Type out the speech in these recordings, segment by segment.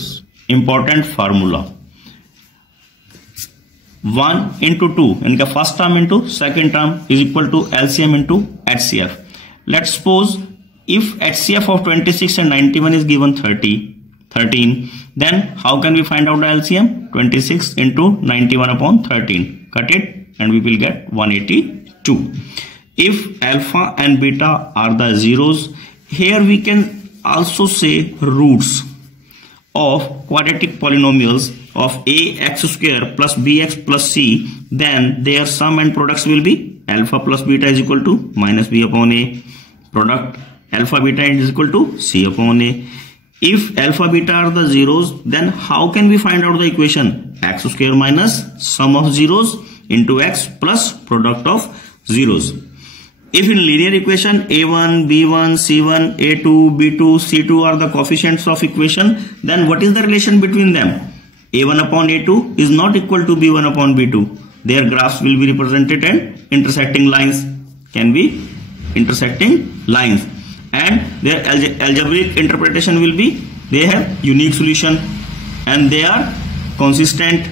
polynomials. Important formula. 1 into 2 इनका first term into second term is equal to LCM into HCF. Let's suppose if HCF of 26 and 91 is given 13, then how can we find out the LCM? 26 into 91 upon 13. Cut it and we will get 182. If alpha and beta are the zeros, here we can also say roots of quadratic polynomials of ax square plus bx plus c, then their sum and products will be alpha plus beta is equal to minus b upon a. Product alpha beta is equal to c upon a. If alpha beta are the zeros, then how can we find out the equation? X square minus sum of zeros into x plus product of zeros. If in linear equation a1, b1, c1, a2, b2, c2 are the coefficients of equation, then what is the relation between them? a1 upon a2 is not equal to b1 upon b2. Their graphs will be represented and intersecting lines can be intersecting lines, and their algebraic interpretation will be they have unique solution and they are consistent.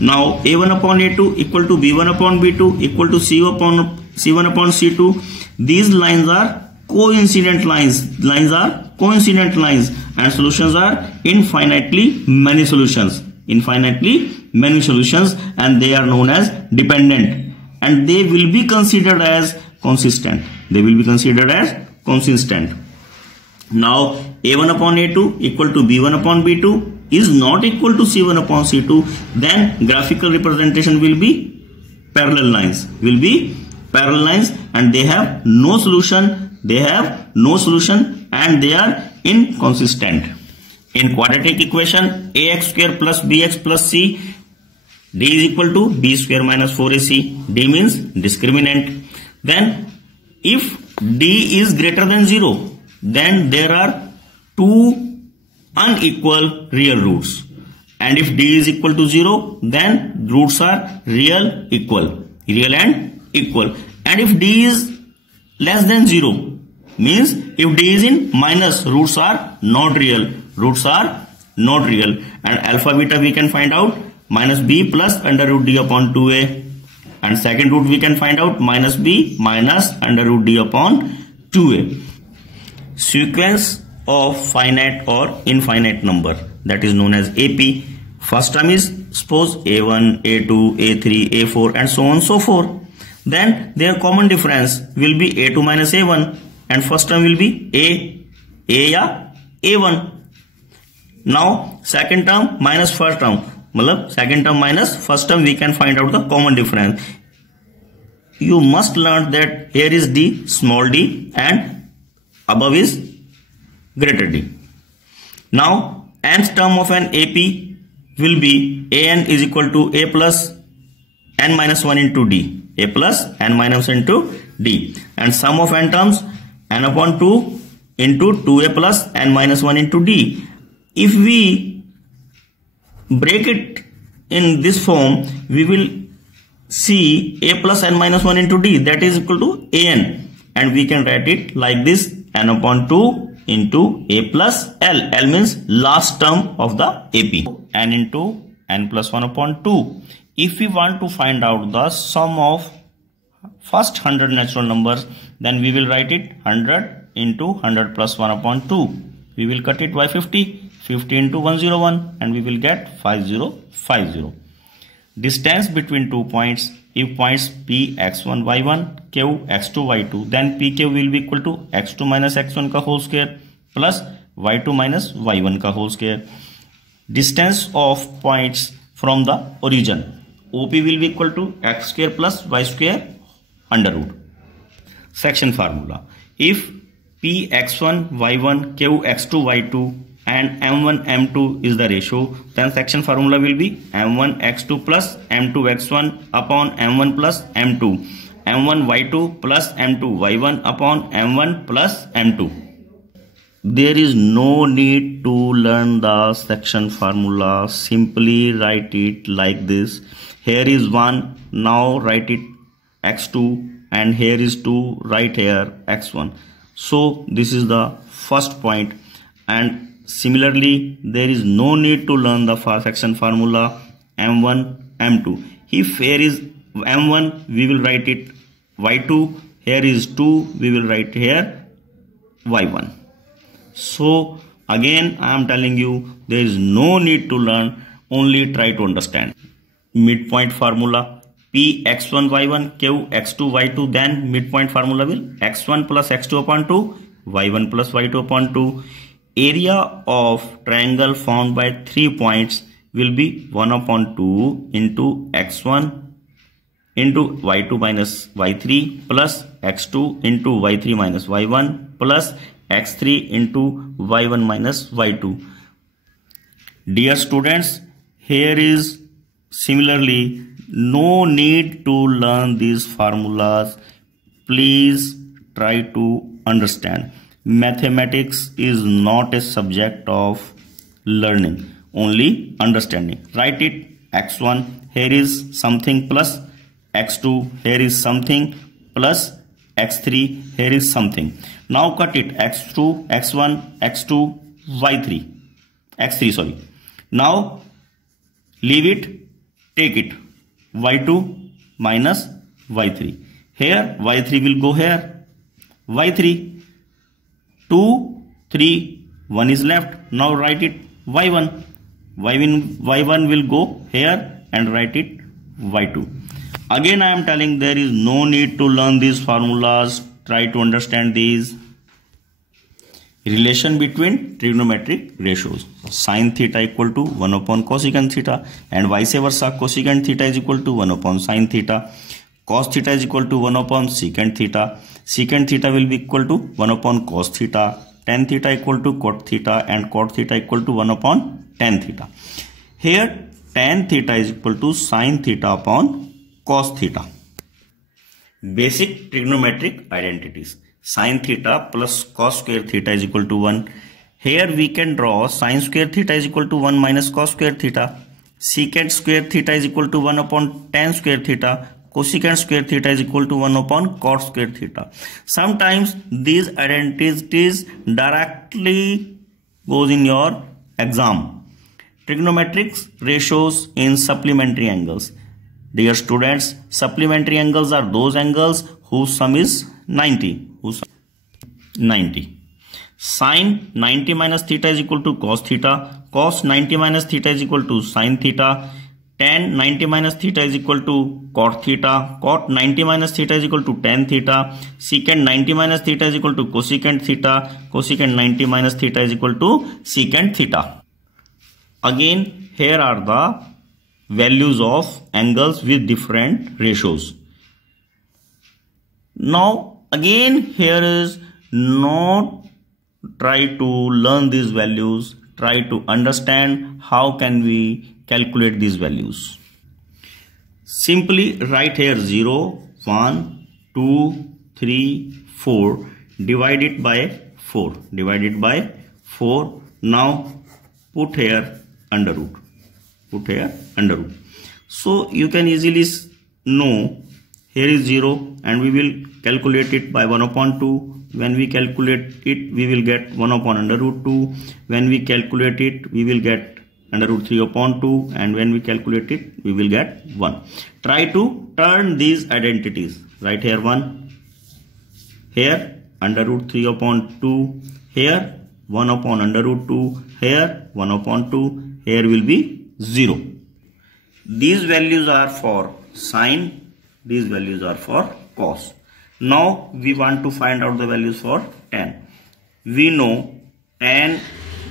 Now a1 upon a2 equal to b1 upon b2 equal to c1 upon c2. These lines are coincident lines. Lines are coincident lines, and solutions are infinitely many solutions. Infinitely many solutions, and they are known as dependent, and they will be considered as consistent. They will be considered as consistent. Now a1 upon a2 equal to b1 upon b2 is not equal to c1 upon c2. Then graphical representation will be parallel lines. Will be parallel lines, and they have no solution. They have no solution, and they are inconsistent. In quadratic equation, ax square plus bx plus c, d is equal to b square minus 4ac. D means discriminant. Then if d is greater than 0, then there are two unequal real roots. And if d is equal to 0, then roots are real, equal. Real and equal. And if d is less than 0, means if d is in minus, roots are not real. Roots are not real. And alpha beta we can find out minus b plus under root d upon 2a. And second root we can find out minus b minus under root d upon 2a. Sequence of finite or infinite number, that is known as AP. First term is suppose a1, a2, a3, a4 and so on so forth. Then their common difference will be a2 minus a1, and first term will be a या a1. Now second term minus first term, मतलब second term minus first term, we can find out the common difference. You must learn that here is d, small d, and above is greater d. Now nth term of an AP will be an is equal to a plus n minus 1 into d. A plus n minus 1 into d. And sum of n terms n upon 2 into 2a plus n minus 1 into d. If we break it in this form, we will see a plus n minus 1 into d, that is equal to an, and we can write it like this: n upon 2 into a plus l. L means last term of the AP. N into n plus 1 upon 2. If we want to find out the sum of first 100 natural numbers, then we will write it 100 into 100 plus 1 upon 2. We will cut it by 50. 50 into 101, and we will get 5050. Distance between 2 points. If points P x1 y1, Q x2 y2, then PQ will be equal to x2 minus x1 का whole square plus y2 minus y1 का whole square. Distance of points from the origin. OP will be equal to x square plus y square under root. Section formula. If P x1 y1, Q x2 y2 and m1 m2 is the ratio, then section formula will be m1 x2 plus m2 x1 upon m1 plus m2, m1 y2 plus m2 y1 upon m1 plus m2. There is no need to learn the section formula. Simply write it like this. Here is 1, now write it x2, and here is 2, write here x1. So this is the first point, and similarly, there is no need to learn the fraction formula m1, m2. If here is m1, we will write it y2. Here is 2, we will write here y1. So again, I am telling you, there is no need to learn, only try to understand. Midpoint formula, P x1 y1, Q x2 y2, then midpoint formula will x1 plus x2 upon 2, y1 plus y2 upon 2. Area of triangle formed by 3 points will be 1 upon 2 into x1 into y2 minus y3 plus x2 into y3 minus y1 plus x3 into y1 minus y2. Dear students, here is similarly no need to learn these formulas. Please try to understand. Mathematics is not a subject of learning, only understanding. Write it x1, here is something plus x2, here is something plus x3, here is something. Now cut it x2, x1, x2, y3, x3 sorry. Now leave it, take it y2 minus y3. Here y3 will go here, y3, 2, 3, 1 is left. Now write it y1. Y1 will go here and write it y2. Again I am telling there is no need to learn these formulas. Try to understand these. Relation between trigonometric ratios. Sin theta equal to 1 upon cosecant theta and vice versa. Cosecant theta is equal to 1 upon sin theta. Cos theta is equal to 1 upon secant theta. Secant theta will be equal to 1 upon cos theta. Tan theta equal to cot theta and cot theta equal to 1 upon tan theta. Here tan theta is equal to sin theta upon cos theta. Basic trigonometric identities. Sin theta plus cos square theta is equal to 1. Here we can draw sin square theta is equal to 1 minus cos square theta. Secant square theta is equal to 1 upon tan square theta. Cosecant square theta is equal to 1 upon cot square theta. Sometimes these identities directly goes in your exam. Trigonometric ratios in supplementary angles. Dear students, supplementary angles are those angles whose sum is 90. Sin 90 minus theta is equal to cos theta. Cos 90 minus theta is equal to sin theta. Tan 90 minus theta is equal to cot theta. Cot 90 minus theta is equal to tan theta. Secant 90 minus theta is equal to cosecant theta. Cosecant 90 minus theta is equal to secant theta. Again, here are the values of angles with different ratios. Now again, here is not try to learn these values, try to understand how can we calculate these values. Simply write here 0, 1, 2, 3, 4, divide it by 4, divide it by 4. Now put here under root, put here under root. So you can easily know here is 0 and we will calculate it by 1 upon 2. When we calculate it, we will get 1 upon under root 2. When we calculate it, we will get under root 3 upon 2. And when we calculate it, we will get 1. Try to turn these identities. Write here 1. Here under root 3 upon 2. Here 1 upon under root 2. Here 1 upon 2. Here will be 0. These values are for sine. These values are for cos. Now we want to find out the values for tan. We know tan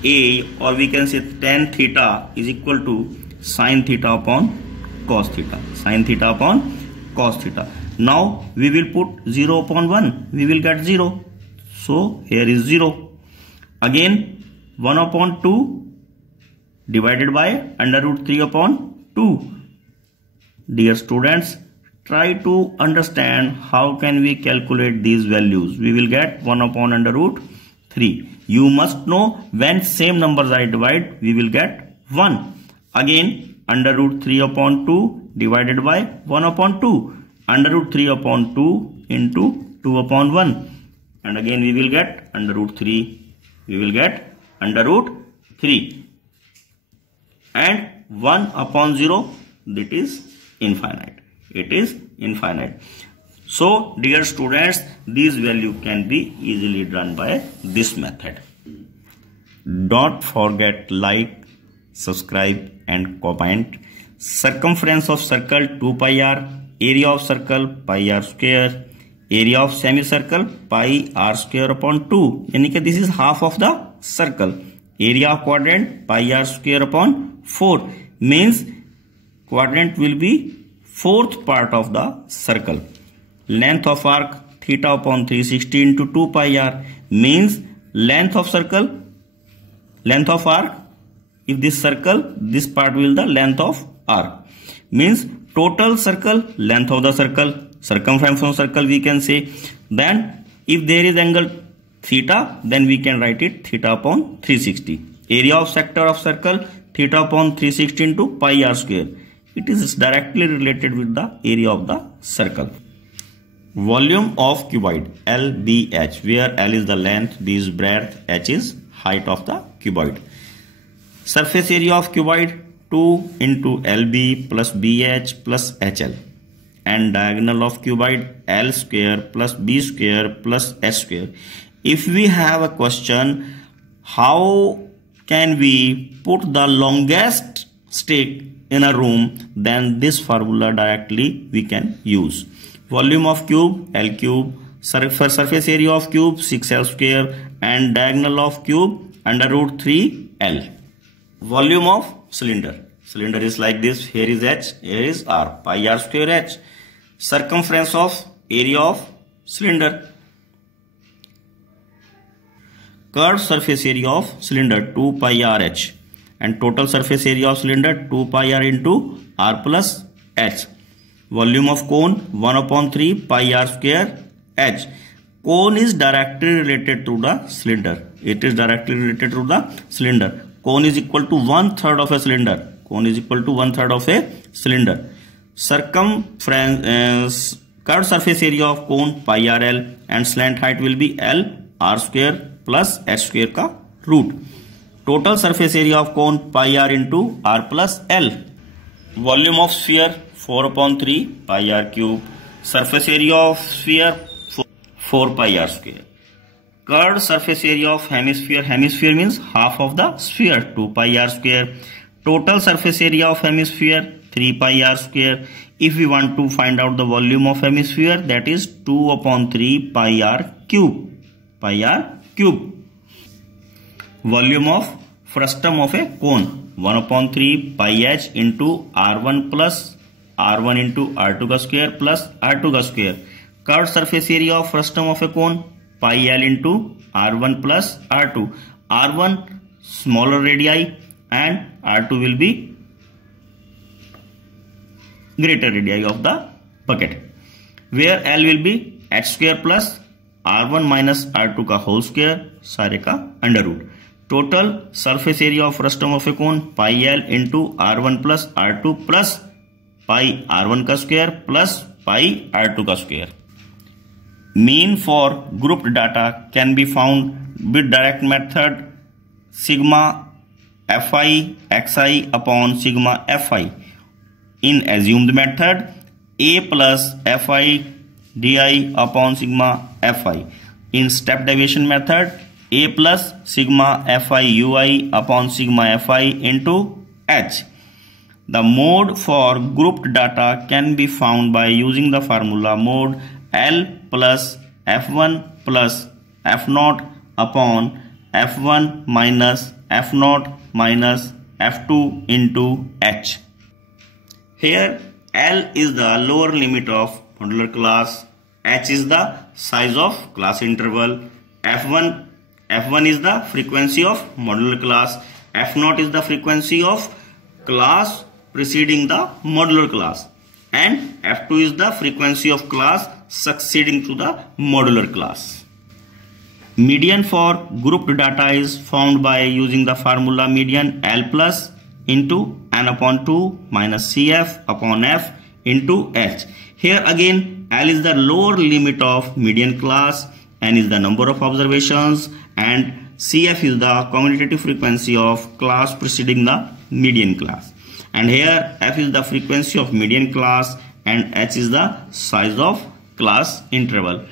A, or we can say tan theta, is equal to sin theta upon cos theta. Sin theta upon cos theta. Now we will put 0 upon 1. We will get 0. So here is 0. Again 1 upon 2 divided by under root 3 upon 2. Dear students, try to understand how can we calculate these values. We will get 1 upon under root 3. You must know when same numbers are divided, we will get 1. Again under root 3 upon 2 divided by 1 upon 2. Under root 3 upon 2 into 2 upon 1. And again we will get under root 3. We will get under root 3 and 1 upon 0, that is infinite. It is infinite. So dear students, this value can be easily done by this method. Don't forget like, subscribe and comment. Circumference of circle 2 pi r, area of circle pi r square, area of semicircle pi r square upon 2. यानी कि this is half of the circle. Area of quadrant pi r square upon 4 means quadrant will be fourth part of the circle. Length of arc theta upon 360 into 2 pi r means length of circle, length of arc. If this circle, this part will the length of arc means total circle, length of the circle, circumference of circle we can say. Then if there is angle theta, then we can write it theta upon 360. Area of sector of circle theta upon 360 into pi r square. It is directly related with the area of the circle. Volume of cuboid LBH, where L is the length, B is breadth, H is height of the cuboid. Surface area of cuboid 2 into LB plus BH plus HL, and diagonal of cuboid L square plus B square plus H square. If we have a question, how can we put the longest stick in a room, then this formula directly we can use. Volume of cube L cube, surface area of cube 6L square, and diagonal of cube under root 3L. Volume of cylinder. Cylinder is like this. Here is H, here is R, pi r square H. Circumference of area of cylinder. Curved surface area of cylinder 2 pi r H, and total surface area of cylinder 2 pi r into R plus H. Volume of cone 1 upon 3 pi r square H. Cone is directly related to the cylinder. It is directly related to the cylinder. Cone is equal to 1/3 of a cylinder. Cone is equal to 1/3 of a cylinder. Circumference, curved surface area of cone pi r L, and slant height will be L r square plus H square का root. Total surface area of cone pi r into R plus L. Volume of sphere 4 upon 3 pi r cube. Surface area of sphere 4 pi r square. Curved surface area of hemisphere. Hemisphere means half of the sphere 2 pi r square. Total surface area of hemisphere 3 pi r square. If we want to find out the volume of hemisphere, that is 2 upon 3 pi r cube. Pi r cube. Volume of frustum of a cone 1 upon 3 pi h into r1 plus r1 into r2 का square plus r2 का square. Curved surface area of frustum of a cone pi l into r1 plus r2. r1 smaller radii and r2 will be greater radii of the bucket, where l will be h square plus r1 minus r2 का whole square सारे का under root. Total surface area of frustum of a cone pi l into r1 plus r2 plus pi r1 का square plus pi r2 का square. Mean for grouped data can be found with direct method sigma fi xi upon sigma fi. In assumed method, a plus fi di upon sigma fi. In step deviation method, a plus sigma fi ui upon sigma fi into h. The mode for grouped data can be found by using the formula mode L plus f1 plus f0 upon f1 minus f0 minus f2 into h. Here L is the lower limit of modular class, h is the size of class interval, f1 is the frequency of modular class, f0 is the frequency of class preceding the modular class, and f2 is the frequency of class succeeding to the modular class. Median for grouped data is found by using the formula median L plus into n upon 2 minus Cf upon f into h. Here again L is the lower limit of median class, n is the number of observations, and CF is the commutative frequency of class preceding the median class, and here F is the frequency of median class and H is the size of class interval.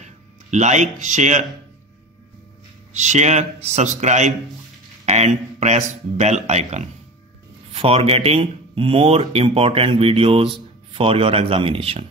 Like, share, subscribe and press bell icon for getting more important videos for your examination.